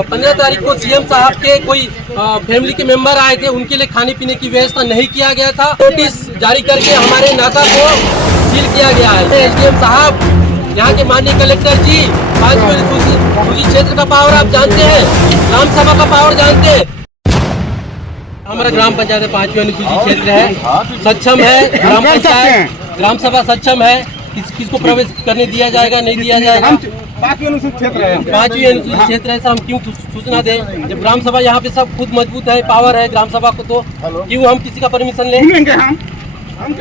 15 तारीख को सीएम साहब के कोई फैमिली के मेंबर आए थे, उनके लिए खाने पीने की व्यवस्था नहीं किया गया था। नोटिस जारी करके हमारे नाका को सील किया गया है। एसडीएम साहब, यहाँ के माननीय कलेक्टर जी, 5वीं अनुसूचित क्षेत्र का पावर आप जानते हैं, ग्राम सभा का पावर जानते हैं। हमारा ग्राम पंचायत 5वीं अनुसूचित क्षेत्र है, सक्षम है। ग्राम पंचायत ग्राम सभा सक्षम है। किसको प्रवेश करने दिया जाएगा, नहीं दिया जाएगा। 5वीं अनुसूचित क्षेत्र है, 5वीं अनुसूचित क्षेत्र है। सर, हम क्यों सूचना दें जब ग्राम सभा यहाँ पे सब खुद मजबूत है, पावर है ग्राम सभा को, तो क्यों हम किसी का परमिशन लेंगे? हम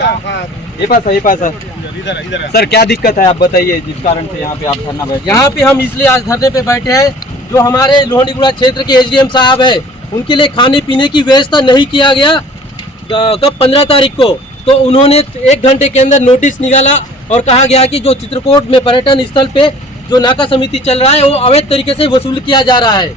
सर, क्या दिक्कत है आप बताइए, जिस कारण से यहाँ पे आप धरना बैठे? यहाँ पे हम इसलिए आज धरने पे बैठे हैं, जो हमारे लोहनीगुड़ा क्षेत्र के एसडीएम साहब है, उनके लिए खाने पीने की व्यवस्था नहीं किया गया। कब 15 तारीख को, तो उन्होंने 1 घंटे के अंदर नोटिस निकाला और कहा गया कि जो चित्रकूट में पर्यटन स्थल पे जो नाका समिति चल रहा है वो अवैध तरीके से वसूल किया जा रहा है।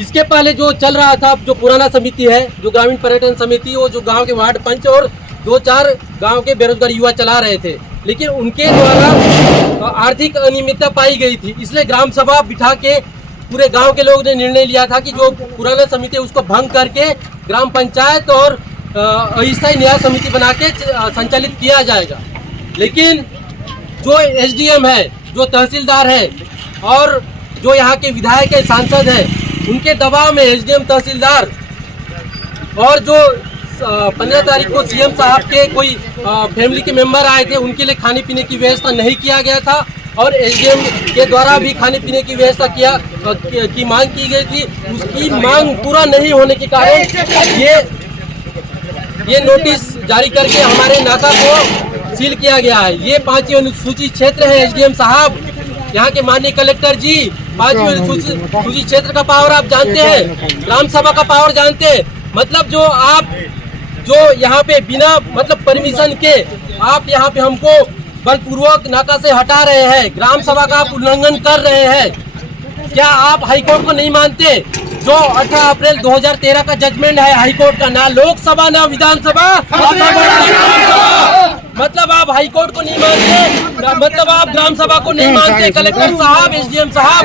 इसके पहले जो चल रहा था, जो पुराना समिति है, जो ग्रामीण पर्यटन समिति, वो जो गांव के वार्ड पंच और 2-4 गांव के बेरोजगार युवा चला रहे थे, लेकिन उनके द्वारा आर्थिक अनियमितता पाई गई थी। इसलिए ग्राम सभा बिठा के पूरे गांव के लोगों ने निर्णय लिया था कि जो पुराना समिति है उसको भंग करके ग्राम पंचायत और अस्थायी न्याय समिति बना के संचालित किया जाएगा। लेकिन जो एसडीएम है, जो तहसीलदार है और जो यहाँ के विधायक है, सांसद है, उनके दबाव में एसडीएम, तहसीलदार और जो 15 तारीख को सीएम साहब के कोई फैमिली के मेंबर आए थे, उनके लिए खाने पीने की व्यवस्था नहीं किया गया था और एसडीएम के द्वारा भी खाने पीने की व्यवस्था की मांग की गई थी। उसकी मांग पूरा नहीं होने के कारण ये नोटिस जारी करके हमारे नाका को सील किया गया है। ये 5वीं अनुसूचित क्षेत्र है। एसडीएम साहब, यहाँ के माननीय कलेक्टर जी, 5वीं अनुसूचित क्षेत्र का पावर आप जानते हैं, ग्राम सभा का पावर जानते हैं। मतलब जो यहाँ पे बिना मतलब परमिशन के आप यहाँ पे हमको बलपूर्वक नाका से हटा रहे हैं, ग्राम सभा का आप उल्लंघन कर रहे हैं। क्या आप हाईकोर्ट को नहीं मानते? जो 18 अप्रैल 2013 का जजमेंट है हाईकोर्ट का, ना लोकसभा ना विधानसभा, मतलब आप हाईकोर्ट को नहीं मानते, मतलब आप ग्राम सभा को नहीं मानते। कलेक्टर साहब, एसडीएम साहब,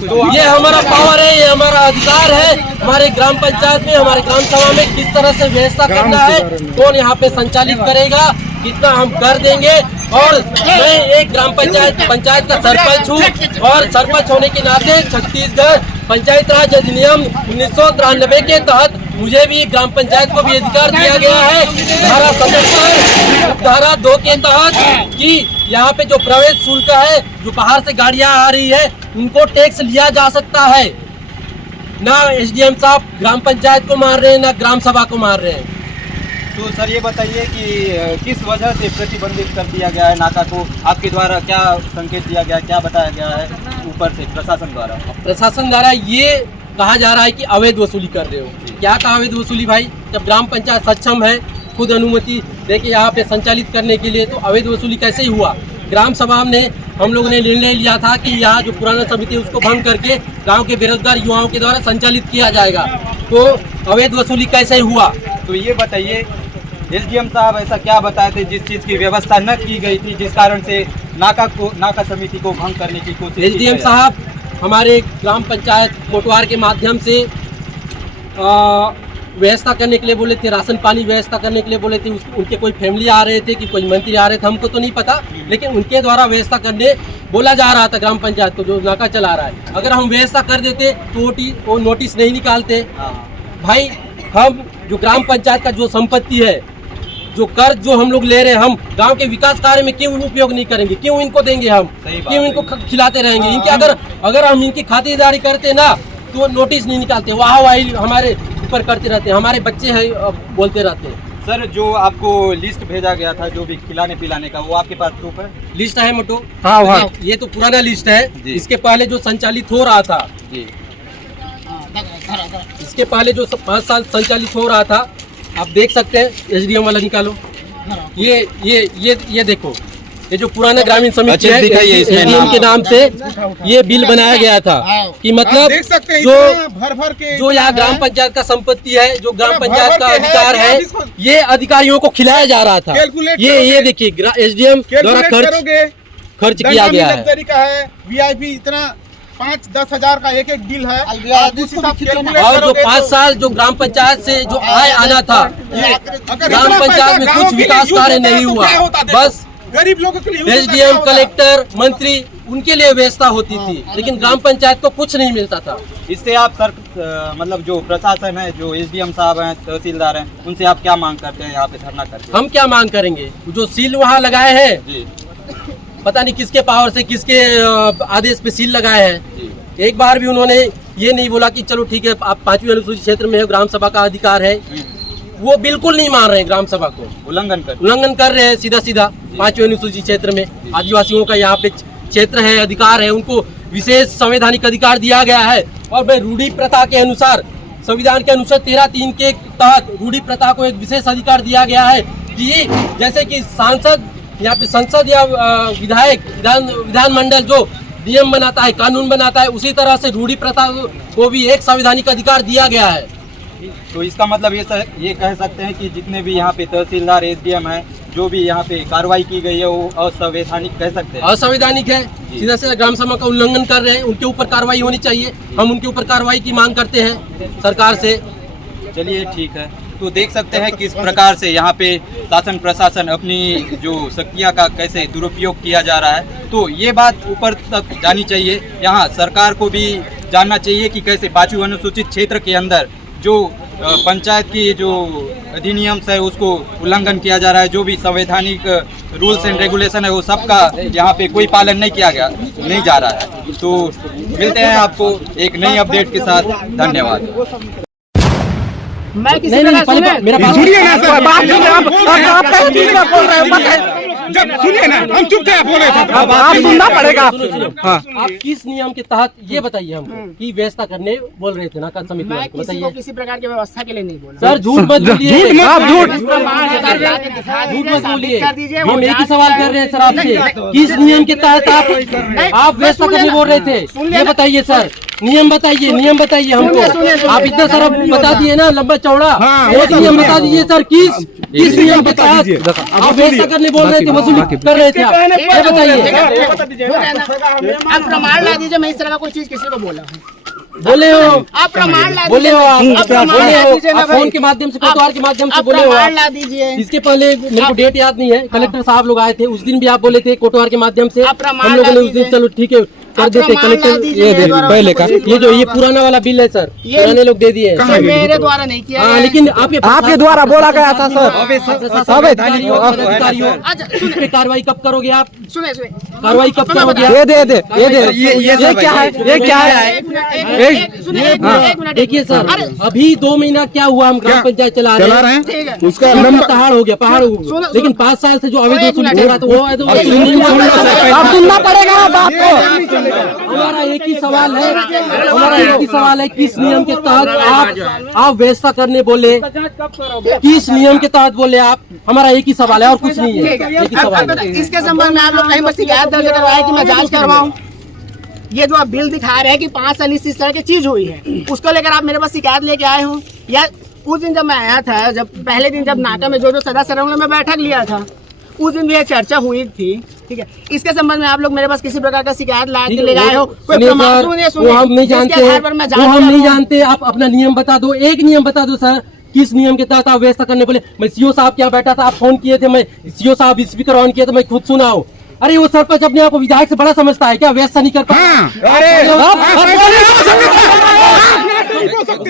तो ये हमारा पावर है, ये हमारा अधिकार है। हमारे ग्राम पंचायत में, हमारे ग्राम सभा में किस तरह से व्यवस्था करना है, कौन यहाँ पे संचालित करेगा, कितना हम कर देंगे। और मैं एक ग्राम पंचायत का सरपंच हूँ और सरपंच होने के नाते छत्तीसगढ़ पंचायत राज अधिनियम 1993 के तहत मुझे भी ग्राम पंचायत को भी अधिकार दिया गया है, धारा 77 धारा 2 के तहत, कि यहाँ पे जो प्रवेश शुल्क है, जो बाहर से गाड़ियाँ आ रही है, उनको टैक्स लिया जा सकता है। ना एसडीएम साहब ग्राम पंचायत को मार रहे हैं, ना ग्राम सभा को मार रहे हैं। तो सर, ये बताइए कि किस वजह से प्रतिबंधित कर दिया गया है नाका को? आपके द्वारा क्या संकेत दिया गया, क्या बताया गया है ऊपर से प्रशासन द्वारा? प्रशासन द्वारा ये कहा जा रहा है कि अवैध वसूली कर रहे हो। क्या कहा अवैध वसूली भाई? जब ग्राम पंचायत सक्षम है, खुद अनुमति देके यहाँ पे संचालित करने के लिए, तो अवैध वसूली कैसे ही हुआ? ग्राम सभा में हम लोगों ने निर्णय लिया था कि यहाँ जो पुराना समिति है उसको भंग करके गाँव के बेरोजगार युवाओं के द्वारा संचालित किया जाएगा, तो अवैध वसूली कैसे हुआ? तो ये बताइए, एसडीएम साहब ऐसा क्या बताए थे जिस चीज़ की व्यवस्था न की गई थी, जिस कारण से नाका समिति को भंग करने की कोशिश? एसडीएम साहब हमारे ग्राम पंचायत कोटवार के माध्यम से व्यवस्था करने के लिए बोले थे, राशन पानी व्यवस्था करने के लिए बोले थे। उनके कोई फैमिली आ रहे थे कि कोई मंत्री आ रहे थे, हमको तो नहीं पता, लेकिन उनके द्वारा व्यवस्था करने बोला जा रहा था ग्राम पंचायत को, जो नाका चला रहा है। अगर हम व्यवस्था कर देते तो वो नोटिस नहीं निकालते। भाई, हम जो ग्राम पंचायत का जो संपत्ति है, जो कर्ज जो हम लोग ले रहे हैं, हम गांव के विकास कार्य में क्यों उपयोग नहीं करेंगे? क्यों इनको देंगे? हम क्यों इनको खिलाते रहेंगे? इनके अगर हम इनकी खातिरदारी करते ना, तो नोटिस नहीं निकालते, वाह वाही हमारे ऊपर करते रहते हैं, हमारे बच्चे हैं बोलते रहते हैं। सर, जो आपको लिस्ट भेजा गया था जो भी खिलाने पिलाने का, वो आपके पास प्रूफ है? लिस्ट है मोटो? हाँ, ये तो पुराना लिस्ट है। इसके पहले जो संचालित हो रहा था, इसके पहले जो 5 साल संचालित हो रहा था, आप देख सकते हैं। एसडीएम वाला निकालो, ये देखो, ये जो पुराना ग्रामीण समिति है, एसडीएम के नाम से ये बिल बनाया गया था कि मतलब जो यहाँ ग्राम पंचायत का संपत्ति है, जो ग्राम पंचायत का अधिकार है, ये अधिकारियों को खिलाया जा रहा था। ये देखिए, एसडीएम द्वारा खर्च किया गया है। लग्जरी का है, वीआईपी इतना 5-10 हजार का एक बिल है। और जो 5 साल जो ग्राम पंचायत से जो आय आना था, ग्राम पंचायत में कुछ विकास कार्य नहीं हुआ, बस गरीब लोगों के लिए एसडीएम, कलेक्टर, मंत्री उनके लिए व्यवस्था होती थी, लेकिन ग्राम पंचायत को कुछ नहीं मिलता था। इससे आप सर मतलब जो प्रशासन है, जो एसडीएम साहब हैं, तहसीलदार हैं, उनसे आप क्या मांग करते हैं यहाँ पे धरना करते हैं? हम क्या मांग करेंगे? जो सील वहाँ लगाए हैं, जी पता नहीं किसके पावर से, किसके आदेश पे सील लगाए हैं। एक बार भी उन्होंने ये नहीं बोला कि चलो ठीक है, आप 5वीं अनुसूचित क्षेत्र में है, ग्राम सभा का अधिकार है। वो बिल्कुल नहीं मान रहे हैं, ग्राम सभा को उल्लंघन कर रहे हैं सीधा सीधा। 5वीं अनुसूचित क्षेत्र में आदिवासियों का यहाँ पे क्षेत्र है, अधिकार है, उनको विशेष संवैधानिक अधिकार दिया गया है। और भाई रूढ़ी प्रथा के अनुसार, संविधान के अनुसार 13(3) के तहत रूढ़ी प्रथा को एक विशेष अधिकार दिया गया है कि जैसे कि सांसद, यहाँ पे संसद या विधायक, विधानमंडल जो नियम बनाता है, कानून बनाता है, उसी तरह से रूढ़ी प्रथा को भी एक संवैधानिक अधिकार दिया गया है। तो इसका मतलब ये कह सकते हैं कि जितने भी यहाँ पे तहसीलदार, एसडीएम है, जो भी यहाँ पे कार्रवाई की गई है वो असंवैधानिक कह सकते हैं। असंवैधानिक है, सीधा सीधा ग्राम सभा का उल्लंघन कर रहे हैं, उनके ऊपर कार्रवाई होनी चाहिए। हम उनके ऊपर कार्रवाई की मांग करते हैं सरकार से। चलिए ठीक है, तो देख सकते हैं किस प्रकार से यहाँ पे शासन प्रशासन अपनी जो शक्तियाँ का कैसे दुरुपयोग किया जा रहा है। तो ये बात ऊपर तक जानी चाहिए, यहाँ सरकार को भी जानना चाहिए कि कैसे 5वीं अनुसूचित क्षेत्र के अंदर जो पंचायत की जो अधिनियम है उसको उल्लंघन किया जा रहा है, जो भी संवैधानिक रूल्स एंड रेगुलेशन है वो सबका यहाँ पे कोई पालन नहीं किया गया, नहीं जा रहा है। तो मिलते हैं आपको एक नई अपडेट के साथ, धन्यवाद। मैं किसी नहीं, मेरा बात सुनिए ना सर, बात सुनिए। आप बोल रहे हैं, जब सुनिए ना, हम चुप थे, आप बोल रहे थे, अब आप सुनना पड़ेगा। आप किस नियम के तहत ये बताइए हमको कि व्यवस्था करने बोल रहे थे ना कल समिति मैं वाले को? किसी को किसी प्रकार की व्यवस्था के लिए नहीं बोल सर झूठ मत बोलिए, झूठ मत, आप झूठ झूठ मत बोलिए। हम एक ही सवाल कर रहे हैं सर आपसे, किस नियम के तहत आप व्यवस्था करने बोल रहे थे? ये बताइए सर, नियम बताइए, नियम बताइए हमको। आप इतना सारा बता दिए ना, लंबा चौड़ा, एक नियम बता दीजिए सर, किस नियम के तहत आप व्यवस्था करने बोल रहे थे, वसूली कर रहे थे आप? ये बताइए। आप प्रमाण ला दीजिए, मैं इस तरह का कोई चीज किसी को बोला हूँ। बोले हो आप प्रमाण ला बोले हो आप प्रमाण बोले ला हो दीजिए ना आप भाई। फोन के माध्यम से, कोतवाल के माध्यम से आप बोले हो प्रमाण आप। ला दीजिए। इसके पहले मेरे को डेट याद नहीं है, कलेक्टर साहब लोग आए थे, उस दिन भी आप बोले थे कोटवार के माध्यम से। आप प्रमाण हम लोगों ने ला उस दिन दीजिए। चलो ठीक है कर देते कलेक्टर। ये दे पहले का, ये जो ये पुराना वाला बिल है सर, पुराने लोग दे दिए। ये मेरे द्वारा नहीं किया हाँ, गया है। लेकिन आपके द्वारा बोला गया था सर। अच्छा, इस पे कार्रवाई कब करोगे आप? सुने कार्रवाई कब करोगे आप? ये क्या है? ये क्या है? एक मिनट देखिए सर, अभी 2 महीना क्या हुआ, हम ग्राम पंचायत चला रहे हैं, ठीक है। उसका पहाड़ हो गया, पहाड़ हो गया। लेकिन 5 साल से जो अवैध वसूली हो रहा था वो है, तो आप सुनना पड़ेगा बात को। हमारा एक ही सवाल है, हमारा एक ही सवाल है, किस नियम के तहत आप व्यवस्था करने बोले? किस नियम के तहत बोले आप? हमारा एक ही सवाल है और कुछ नहीं है, एक ही सवाल है। इसके संबंध में आप लोग कहीं बस शिकायत दर्ज करवाए कि मैं जांच करवाऊं? ये जो आप बिल दिखा रहे हैं कि 5 साल इस तरह की चीज हुई है, उसको लेकर आप मेरे पास शिकायत लेके आए हो? या उस दिन जब मैं आया था, जब पहले दिन जब नाका में जो सदा सरंग में बैठक लिया था, उस दिन भी ये चर्चा हुई थी, ठीक है? इसके संबंध में आप लोग मेरे पास किसी प्रकार का शिकायत ला के ले आए हो? कोई प्रमाण वो हम नहीं जानते, वो हम नहीं जानते। आप अपना नियम बता दो, एक नियम बता दो सर, किस नियम के तहत आप व्यवस्था करने बोले? मैं सीओ साहब क्या बैठा था, आप फोन किए थे, मैं सीओ साहब स्पीकर ऑन किया तो मैं खुद सुना हूँ। अरे वो सरपंच अपने आप को विधायक से बड़ा समझता है क्या? व्यवस्था नहीं कर पाता,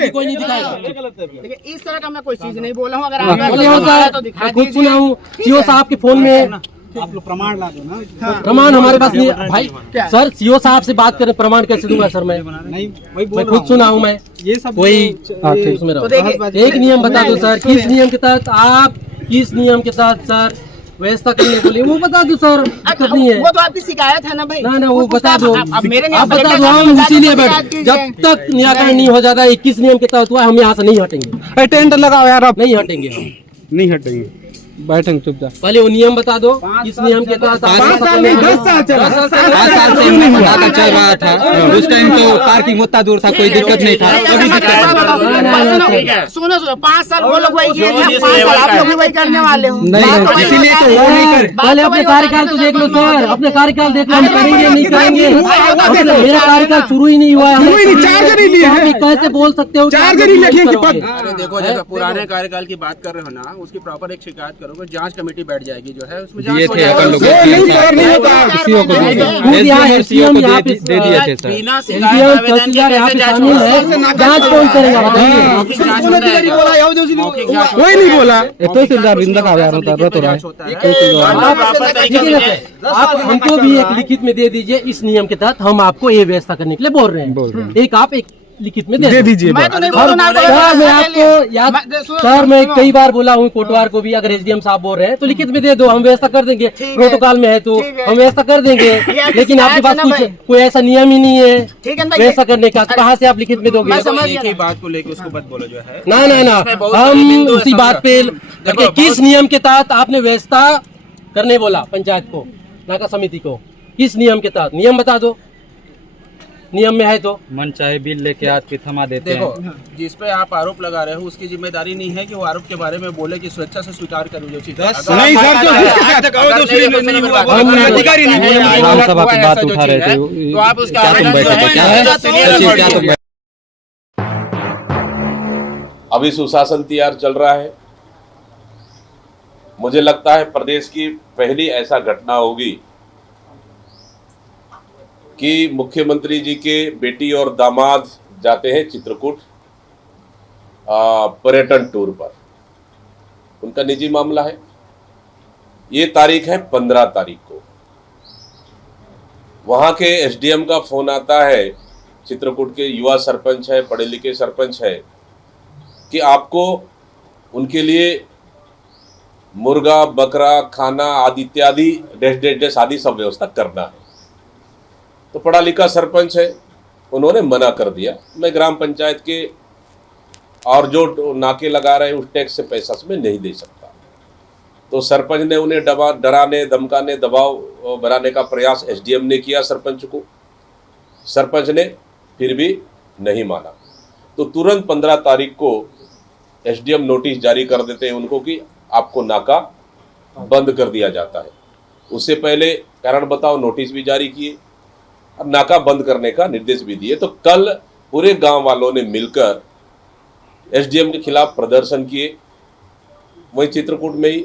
कोई नहीं दिखाएगा। देखिए, इस तरह का मैं कोई चीज नहीं बोला हूँ। अगर बोले हो आप तो सर, दिखा मैं खुद दीजिए। सुना हूँ, सीओ साहब के फोन में। आप लोग प्रमाण ला दो ना। प्रमाण हमारे पास नहीं है भाई। सर सीओ साहब से बात करें, प्रमाण कैसे दूंगा सर? मैं खुद सुना हूँ, मैं ये सब कोई उसमें तो देखिए, एक नियम बता दो सर, किस नियम के तहत आप, किस नियम के तहत सर व्यवस्था करने बोले, वो बता दो सर। दिक्कत नहीं है, वो तो आपकी शिकायत है ना भाई। ना वो बता दो, अब मेरे आप बता दो। हम इसीलिए बैठ, जब तक निराकरण नहीं हो जाता 21 नियम के तहत हुआ, हम यहाँ से नहीं हटेंगे। टेंट लगाओ यार, अब नहीं हटेंगे हम, नहीं हटेंगे। बैठेंगे चुपचाप। पहले वो नियम बता दो, किस नियम के तहत 5 साल नहीं 10 साल चला। 5 साल से नाका चल रहा था, उस टाइम तो पार्किंग होता दूर था, कोई दिक्कत नहीं था। सुनो 5 साल वो लोग वही किए, 5 साल आप लोग भी वही करने वाले हो। नहीं, इसीलिए तो वो नहीं करे। पहले अपने कार्यकाल तो देख लो सर, अपने कार्यकाल देख लो, हम करेंगे नहीं करेंगे। मेरा कार्यकाल शुरू ही नहीं हुआ है। शुरू ही नहीं, चार्जर ही लिया है। कैसे बोल सकते हो? चार्जर ही लेके कि पद। अरे देखो जैसे पुराने कार्यकाल की बात कर रहे हो ना, उसकी प्रॉपर एक शिकायत करोगे, जांच कमेटी बैठ जाएगी जो है उसमें दिए जांच हो थे अपन लोग, जाएगी। नहीं सर, नहीं होता। सीओ को दिए थे, सीओ को दे दिए थे सर। बिना एसडीएम शिकायत आवेदन के तहसीलदार यहाँ कैसे पे जांच शामिल होगा? है, जांच कौन करेगा बताइए? मौखिक जांच होता है। मौखिक जांच कोई नहीं बोला। तहसीलदार बिंदा का आया होता है तो जांच होता है। आप देखिए ना सर, आप हमको भी एक लिखित में दे दीजिए, इस नियम के तहत हम आपको ये व्यवस्था करने के लिए बोल रहे हैं। एक आप एक लिखित में दे दीजिए। मैं तो नहीं सर, बोलूँ ना, मैं आपको याद सर, मैं कई बार बोला हूँ कोटवार को भी, अगर एसडीएम साहब बोल रहे हैं तो लिखित में दे दो, हम व्यवस्था कर देंगे। प्रोटोकॉल में है तो हम व्यवस्था कर देंगे, लेकिन आपके पास कुछ कोई ऐसा नियम ही नहीं है ठीक है ना, व्यवस्था करने का, तो कहाँ से आप लिखित में दोगे? मैं समझ एक ही बात को लेके उसको मत बोलो जो है। ना ना ना, इसमें बहुत सारे हम बिंदु उसी ऐसा बात पे देखो, देखिए, किस नियम के तहत आपने व्यवस्था करने बोला पंचायत को, नाका समिति को? किस नियम के तहत? नियम बता दो, नियम में है तो। मन चाहे बिल लेके आज के थमा देते देखो हैं। जिस पे आप आरोप लगा रहे हो उसकी जिम्मेदारी नहीं है कि वो आरोप के बारे में बोले कि स्वेच्छा से स्वीकार करूँ जो चीज। नहीं सर, जो जिसके साथ अधिकारी नहीं विधानसभा की बात उठा रहे थे, तो आप उसका क्या तुम आवेदन जो बैठे थे? क्या है है? सचिव, क्या तुम अभी सुशासन तिहार चल रहा है। मुझे लगता है प्रदेश की पहली ऐसा घटना होगी कि मुख्यमंत्री जी के बेटी और दामाद जाते हैं चित्रकूट पर्यटन टूर पर। उनका निजी मामला है। ये तारीख है 15 तारीख को। वहाँ के एसडीएम का फोन आता है, चित्रकूट के युवा सरपंच है, पढ़े लिखे सरपंच है, कि आपको उनके लिए मुर्गा बकरा खाना आदि इत्यादि डैश आदि सब व्यवस्था करना है। तो पढ़ा लिखा सरपंच है, उन्होंने मना कर दिया, मैं ग्राम पंचायत के और जो नाके लगा रहे हैं उस टैक्स से पैसा मैं नहीं दे सकता। तो सरपंच ने उन्हें डराने धमकाने दबाव बनाने का प्रयास एसडीएम ने किया सरपंच को। सरपंच ने फिर भी नहीं माना। तो तुरंत 15 तारीख को एसडीएम नोटिस जारी कर देते हैं उनको कि आपको नाका बंद कर दिया जाता है। उससे पहले कारण बताओ नोटिस भी जारी किए और नाका बंद करने का निर्देश भी दिए। तो कल पूरे गांव वालों ने मिलकर एसडीएम के खिलाफ प्रदर्शन किए, वही चित्रकूट में ही।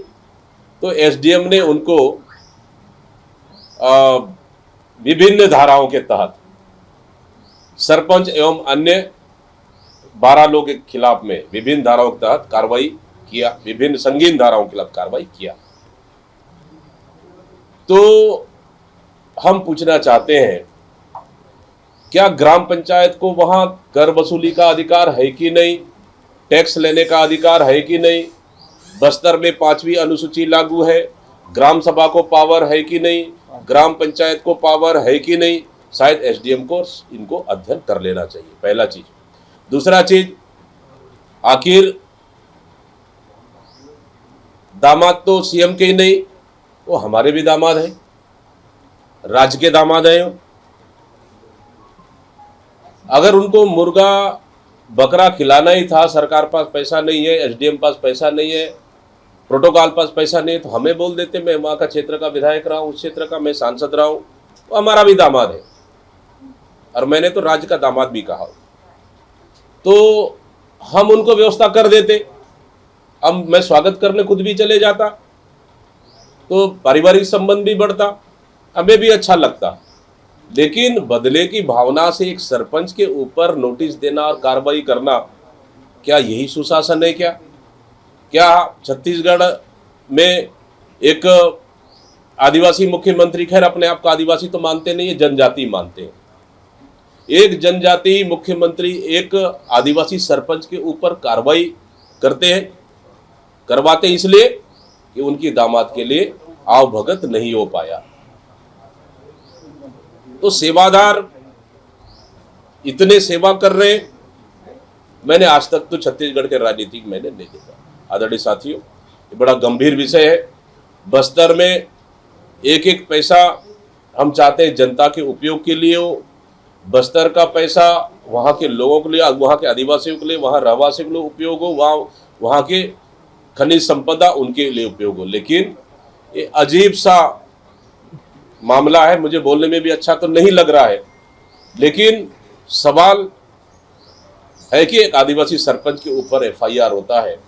तो एसडीएम ने उनको विभिन्न धाराओं के तहत सरपंच एवं अन्य 12 लोगों के खिलाफ में विभिन्न धाराओं के तहत कार्रवाई किया, विभिन्न संगीन धाराओं के खिलाफ कार्रवाई किया। तो हम पूछना चाहते हैं, क्या ग्राम पंचायत को वहां कर वसूली का अधिकार है कि नहीं, टैक्स लेने का अधिकार है कि नहीं, बस्तर में 5वीं अनुसूची लागू है, ग्राम सभा को पावर है कि नहीं, ग्राम पंचायत को पावर है कि नहीं? शायद एसडीएम को इनको अध्ययन कर लेना चाहिए, पहला चीज। दूसरा चीज, आखिर दामाद तो सीएम के ही नहीं, वो हमारे भी दामाद हैं, राज्य के दामाद हैं। अगर उनको मुर्गा बकरा खिलाना ही था, सरकार पास पैसा नहीं है, एसडीएम पास पैसा नहीं है, प्रोटोकॉल पास पैसा नहीं है, तो हमें बोल देते, मैं वहाँ का क्षेत्र का विधायक रहा हूँ, उस क्षेत्र का मैं सांसद रहा हूँ, वो हमारा भी दामाद है और मैंने तो राज्य का दामाद भी कहा। तो हम उनको व्यवस्था कर देते, अब मैं स्वागत करने खुद भी चले जाता, तो पारिवारिक संबंध भी बढ़ता, हमें भी अच्छा लगता। लेकिन बदले की भावना से एक सरपंच के ऊपर नोटिस देना और कार्रवाई करना, क्या यही सुशासन है? क्या छत्तीसगढ़ में एक आदिवासी मुख्यमंत्री, खैर अपने आप को आदिवासी तो मानते नहीं है, जनजाति मानते हैं, एक जनजाति मुख्यमंत्री एक आदिवासी सरपंच के ऊपर कार्रवाई करते हैं, करवाते इसलिए कि उनकी दामाद के लिए आवभगत नहीं हो पाया। तो सेवादार इतने सेवा कर रहे, मैंने आज तक तो छत्तीसगढ़ के राजनीतिक मैंने नहीं देखा। आदरणीय साथियों, ये बड़ा गंभीर विषय है। बस्तर में एक एक पैसा हम चाहते हैं जनता के उपयोग के लिए हो। बस्तर का पैसा वहाँ के लोगों के लिए, वहाँ के आदिवासियों के लिए, वहाँ रहवासियों के लिए उपयोग हो, वहाँ के खनिज संपदा उनके लिए उपयोग हो। लेकिन ये अजीब सा मामला है, मुझे बोलने में भी अच्छा तो नहीं लग रहा है, लेकिन सवाल है कि एक आदिवासी सरपंच के ऊपर FIR होता है,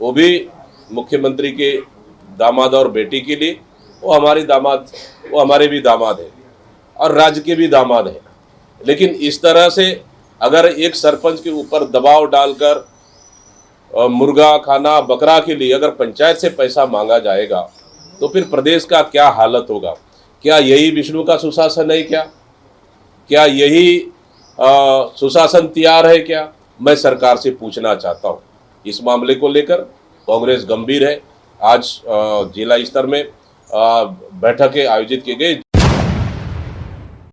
वो भी मुख्यमंत्री के दामाद और बेटी के लिए। वो हमारे भी दामाद है और राज्य के भी दामाद है। लेकिन इस तरह से अगर एक सरपंच के ऊपर दबाव डालकर मुर्गा खाना बकरा के लिए अगर पंचायत से पैसा मांगा जाएगा तो फिर प्रदेश का क्या हालत होगा। क्या यही विष्णु का सुशासन है? क्या यही सुशासन तैयार है? क्या मैं सरकार से पूछना चाहता हूँ। इस मामले को लेकर कांग्रेस गंभीर है। आज जिला स्तर में बैठकें आयोजित की गई।